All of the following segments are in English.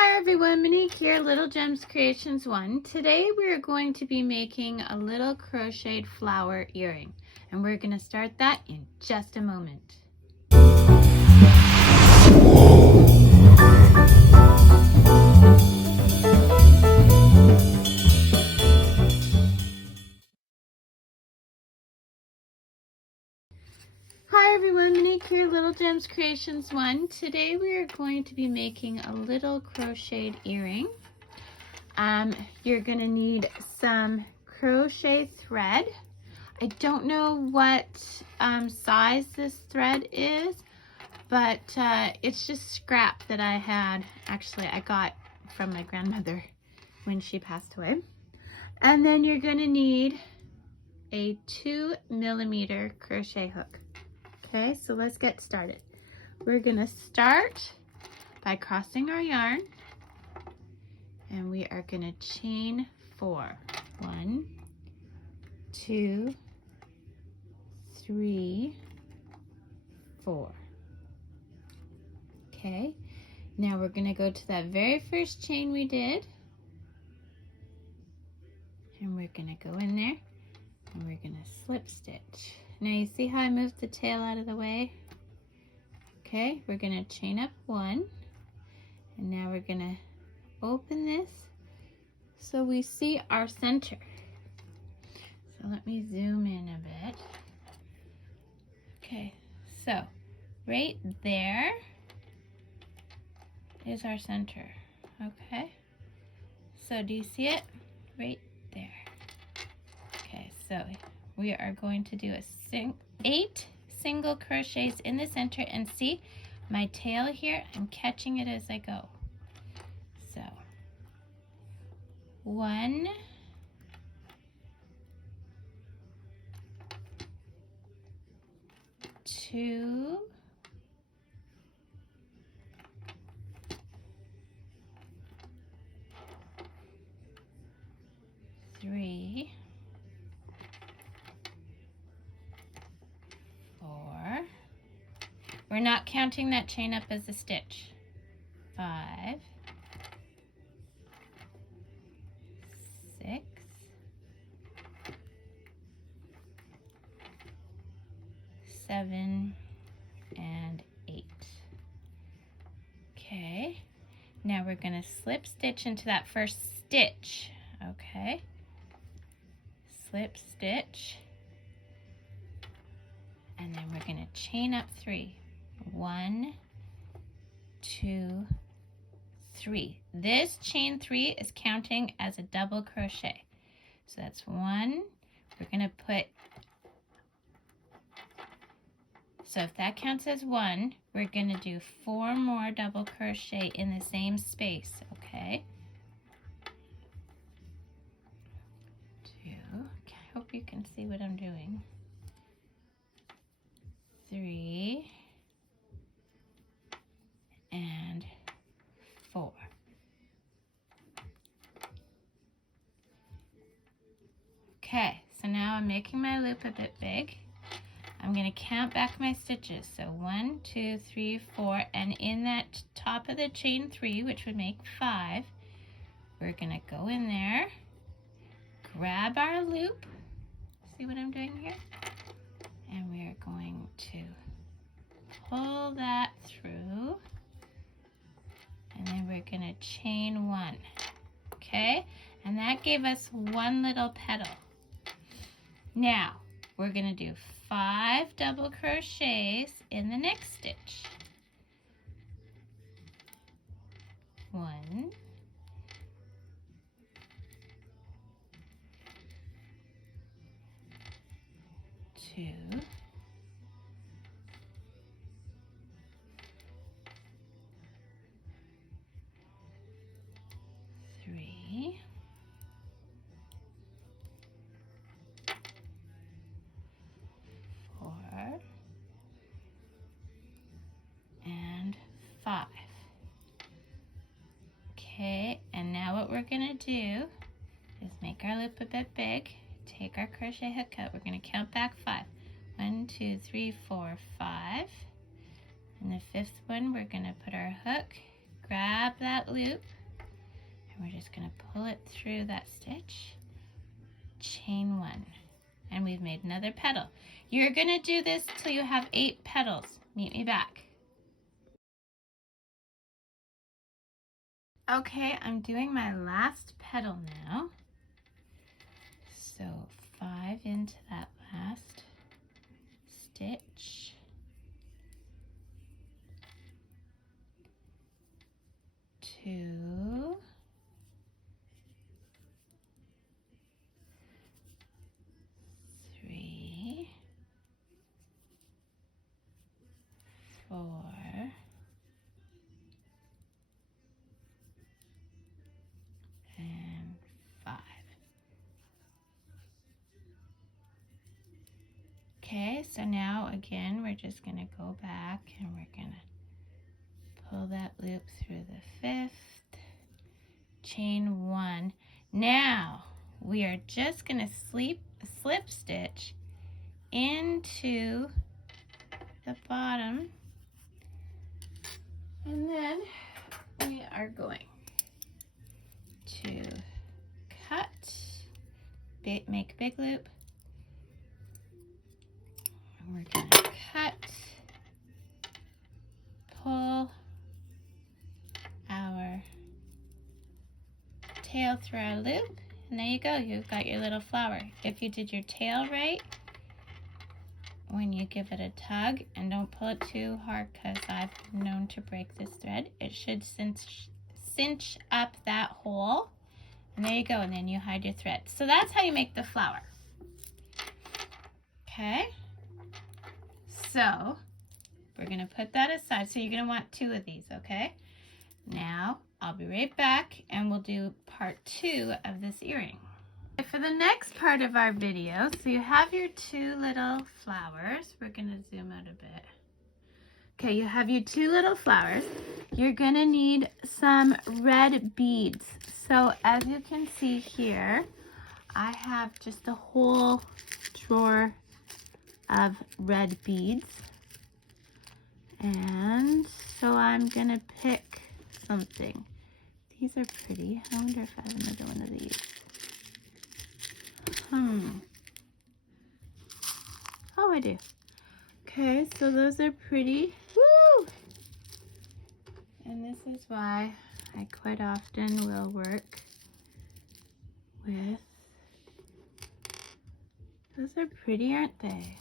Hi everyone, Monique here, Little Gems Creations 1. Today we're going to be making a little crocheted flower earring, and we're going to start that in just a moment. Hi everyone, Monique here, Little Gems Creations 1. Today we are going to be making a little crocheted earring. You're going to need some crochet thread. I don't know what size this thread is, but it's just scrap that I had. Actually, I got from my grandmother when she passed away. And then you're going to need a 2mm crochet hook. Okay, so let's get started. We're going to start by crossing our yarn, and we are going to chain 4. 1, 2, 3, 4. Okay, now we're going to go to that very first chain we did, and we're going to go in there and we're going to slip stitch. Now you see how I moved the tail out of the way? Okay, we're going to chain up 1, and now we're going to open this so we see our center. So let me zoom in a bit. Okay, so right there is our center. Okay, so do you see it? Right there. Okay, so we are going to do 8 single crochets in the center, and see my tail here, I'm catching it as I go. So 1, 2, 3, 4. We're not counting that chain up as a stitch. 5, 6, 7, and 8. Okay, now we're going to slip stitch into that first stitch. Okay, slip stitch, and then we're going to chain up 3. 1, 2, 3. This chain 3 is counting as a double crochet. So that's 1. We're going to put, so if that counts as 1, we're going to do 4 more double crochet in the same space. Okay. 2. Okay, I hope you can see what I'm doing. 3 and 4. Okay, so now I'm making my loop a bit big. I'm going to count back my stitches. So 1, 2, 3, 4, and in that top of the chain 3, which would make 5, we're going to go in there, grab our loop. See what I'm doing here? And we are going to pull that through, and then we're going to chain 1. Okay, and that gave us 1 little petal. Now we're going to do 5 double crochets in the next stitch. 1, 2, 3, 4, and 5. Okay, and now what we're going to do is make our loop a bit big, take our crochet hook out, we're going to count back 5. 1, 2, 3, 4, 5. And the 5th one, we're going to put our hook, grab that loop and we're just going to pull it through that stitch, chain 1, and we've made another petal. You're going to do this till you have 8 petals. Meet me back. Okay, I'm doing my last petal now. So 5 into that last stitch. 2, 3, 4, and 5. Okay, so now again we're just going to go back and we're going to pull that loop through the 5th, chain 1. Now we are just going to slip stitch into the bottom, and then we are going to cut, make a big loop, and we're going to cut, pull our tail through our loop, and there you go, you've got your little flower. If you did your tail right, when you give it a tug, and don't pull it too hard because I've known to break this thread, it should cinch up that hole, and there you go, and then you hide your thread. So that's how you make the flower. Okay, so we're going to put that aside. So you're going to want 2 of these, okay? Now I'll be right back and we'll do part 2 of this earring. For the next part of our video, so you have your 2 little flowers. We're going to zoom out a bit. Okay, you have your 2 little flowers. You're going to need some red beads. So as you can see here, I have just a whole drawer of red beads. And so I'm going to pick something. These are pretty. I wonder if I have another one of these. Oh, I do. Okay, so those are pretty. Woo! And this is why I quite often will work with. Those are pretty, aren't they?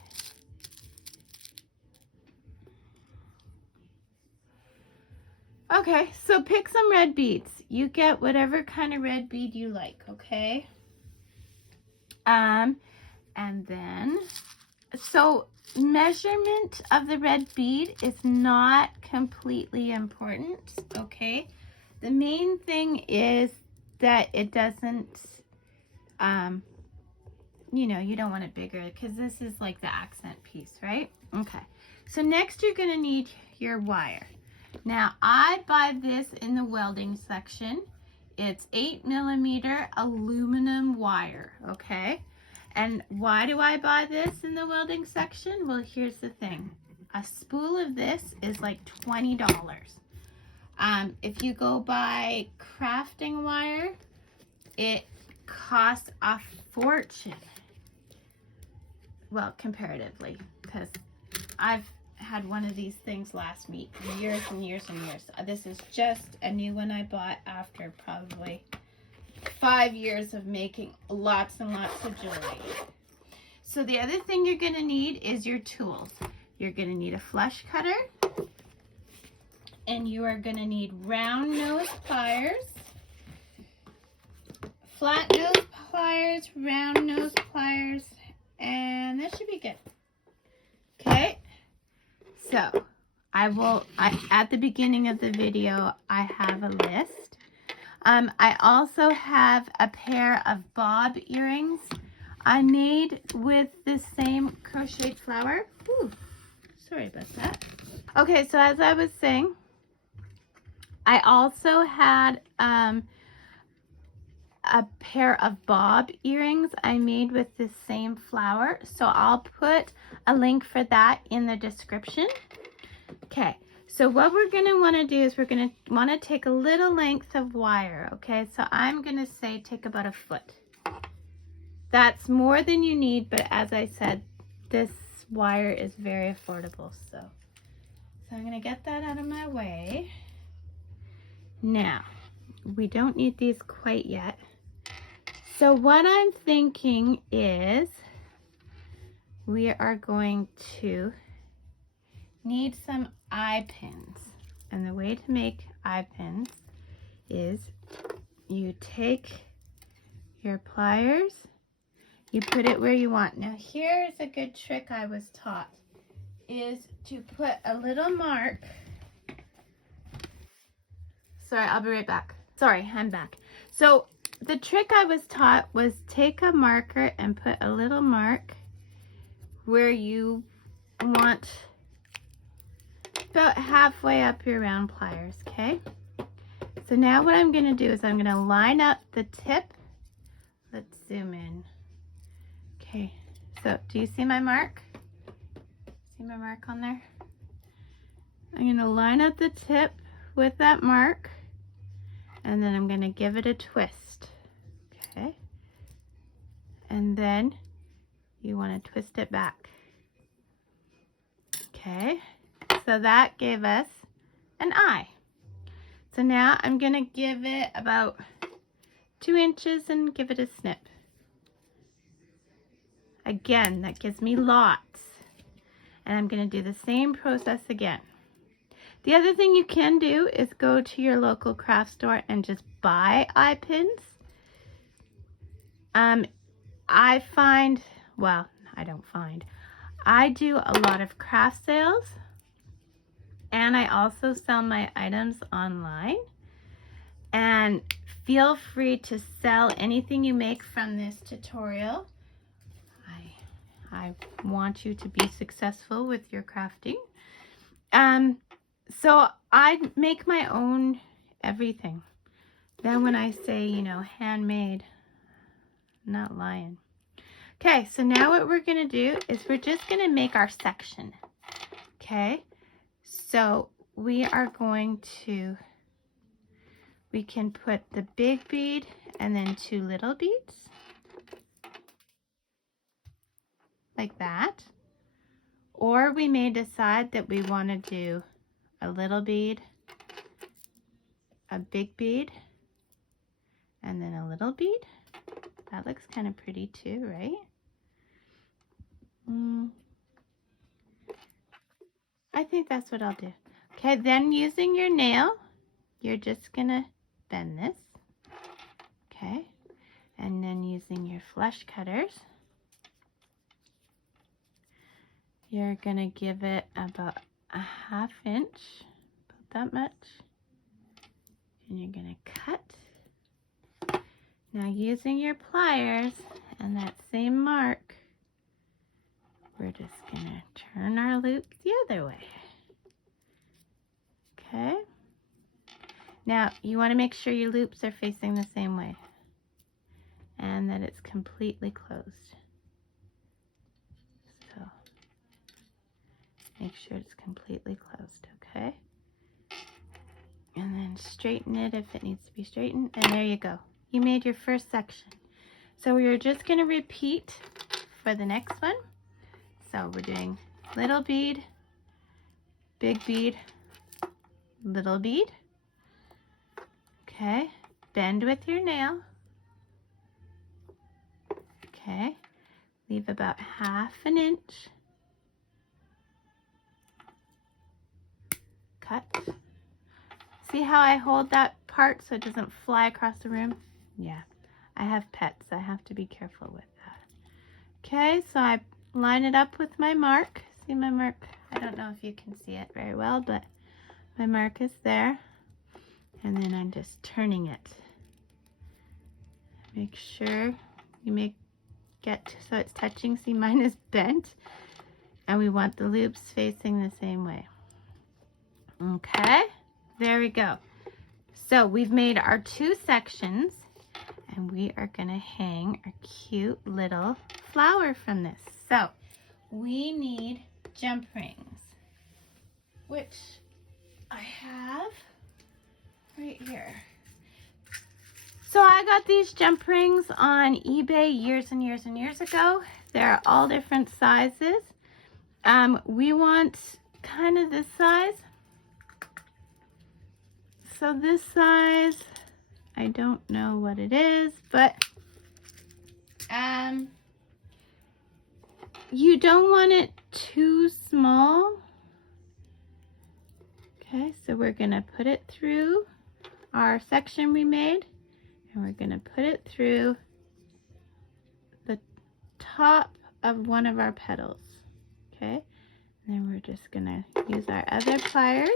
Okay, so pick some red beads. You get whatever kind of red bead you like, okay? And then, so measurement of the red bead is not completely important, okay? The main thing is that it doesn't, you know, you don't want it bigger because this is like the accent piece, right? Okay, so next you're gonna need your wire. Now I buy this in the welding section. It's 8mm aluminum wire, okay? And why do I buy this in the welding section? Well, here's the thing. A spool of this is like $20. If you go buy crafting wire, it costs a fortune. Well, comparatively, because I've had one of these things last me years and years and years. This is just a new one I bought after probably 5 years of making lots and lots of jewelry. So the other thing you're going to need is your tools. You're going to need a flush cutter, and you are going to need round nose pliers, flat nose pliers, round nose pliers, and that should be good. Okay, so at the beginning of the video, I have a list. I also have a pair of bob earrings I made with the same crocheted flower. Ooh, sorry about that. Okay, so as I was saying, I also had a pair of bob earrings I made with the same flower. So I'll put a link for that in the description. Okay, So what we're going to want to do is we're going to want to take a little length of wire, okay? So I'm going to say take about a foot. That's more than you need, but as I said, this wire is very affordable. So I'm going to get that out of my way. Now, we don't need these quite yet. So what I'm thinking is we are going to need some eye pins. And the way to make eye pins is you take your pliers, you put it where you want. Now here's a good trick I was taught, is to put a little mark. Sorry, I'll be right back. Sorry, I'm back. So the trick I was taught was take a marker and put a little mark where you want, about halfway up your round pliers, okay? So now what I'm going to do is I'm going to line up the tip. Let's zoom in. Okay, so do you see my mark? See my mark on there? I'm going to line up the tip with that mark, and then I'm going to give it a twist, okay? And then you want to twist it back, okay? So that gave us an eye. So now I'm going to give it about 2 inches and give it a snip. Again, that gives me lots. And I'm going to do the same process again. The other thing you can do is go to your local craft store and just buy eye pins. I find, well, I don't find, I do a lot of craft sales, and I also sell my items online. And feel free to sell anything you make from this tutorial. I want you to be successful with your crafting. So I make my own everything. Then when I say, you know, handmade, I'm not lying. Okay, so now what we're going to do is we're just going to make our section. Okay, so we are going to, we can put the big bead and then 2 little beads. Like that. Or we may decide that we want to do a little bead, a big bead, and then a little bead. That looks kind of pretty too, right? I think that's what I'll do. Okay, then using your nail, you're just gonna bend this. Okay, and then using your flush cutters, you're gonna give it about a 1/2 inch, about that much, and you're gonna cut. Now using your pliers and that same mark, we're just gonna turn our loops the other way. Okay. Now you want to make sure your loops are facing the same way and that it's completely closed. So make sure it's completely closed, okay? And then straighten it if it needs to be straightened, and there you go. You made your first section. So we're just going to repeat for the next one. So we're doing little bead, big bead, little bead. Okay, bend with your nail. Okay, leave about 1/2 inch. Cut. See how I hold that part so it doesn't fly across the room? Yeah, I have pets. I have to be careful with that. Okay, so I line it up with my mark. See my mark? I don't know if you can see it very well, but my mark is there. And then I'm just turning it. Make sure you get so it's touching. See, mine is bent. And we want the loops facing the same way. Okay, there we go. So we've made our 2 sections, and we are going to hang our cute little flower from this. So we need jump rings, which I have right here. So I got these jump rings on eBay years and years and years ago. They're all different sizes. We want kind of this size. So this size, I don't know what it is, but you don't want it too small. Okay, so we're gonna put it through our section we made, and we're gonna put it through the top of one of our petals. Okay, and then we're just gonna use our other pliers.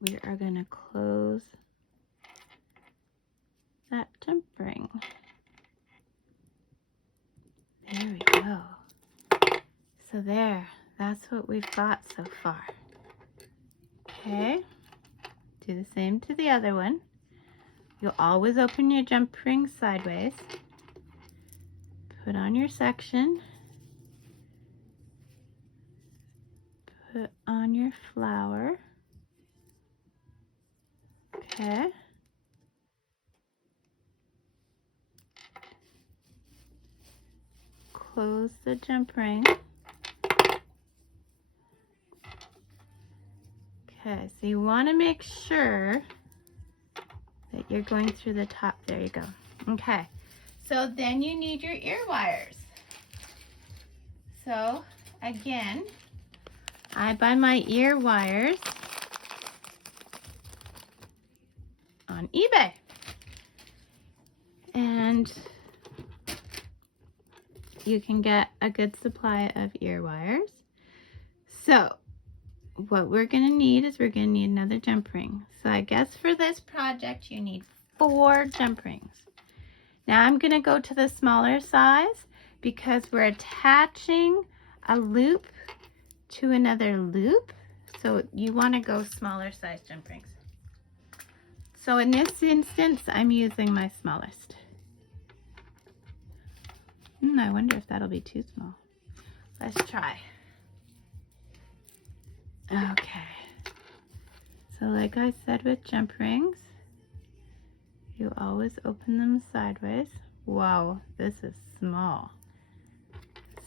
We are gonna close that jump ring. There we go. So there, that's what we've got so far. Okay, do the same to the other one. You'll always open your jump ring sideways. Put on your section. Put on your flower. Okay. Close the jump ring. Okay, so you want to make sure that you're going through the top. There you go. Okay, so then you need your ear wires. So again, I buy my ear wires on eBay. And you can get a good supply of ear wires. So what we're going to need is we're going to need another jump ring. So I guess for this project you need 4 jump rings. Now I'm going to go to the smaller size because we're attaching a loop to another loop. So you want to go smaller size jump rings. So in this instance I'm using my smallest. I wonder if that'll be too small. Let's try. Okay. So like I said with jump rings, you always open them sideways. Wow, this is small.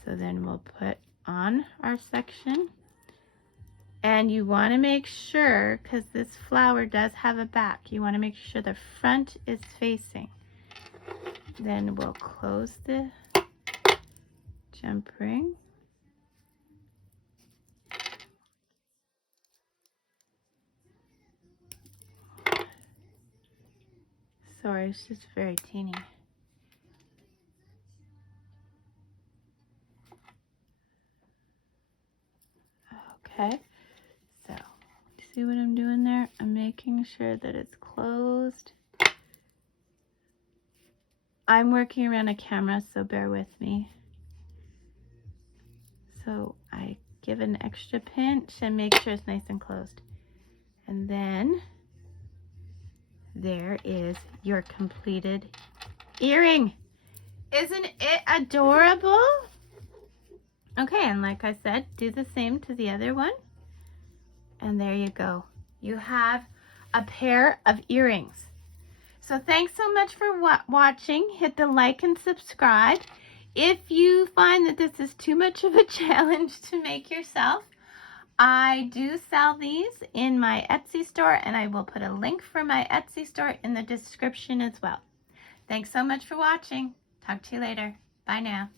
So then we'll put on our section. And you want to make sure, because this flower does have a back, you want to make sure the front is facing. Then we'll close the jump ring. Sorry, it's just very teeny. Okay, so see what I'm doing there? I'm making sure that it's closed. I'm working around a camera, so bear with me. So I give an extra pinch and make sure it's nice and closed. And then there is your completed earring. Isn't it adorable? Okay, and like I said, do the same to the other one. And there you go. You have a pair of earrings. So thanks so much for watching. Hit the like and subscribe. If you find that this is too much of a challenge to make yourself, I do sell these in my Etsy store, and I will put a link for my Etsy store in the description as well. Thanks so much for watching. Talk to you later. Bye now.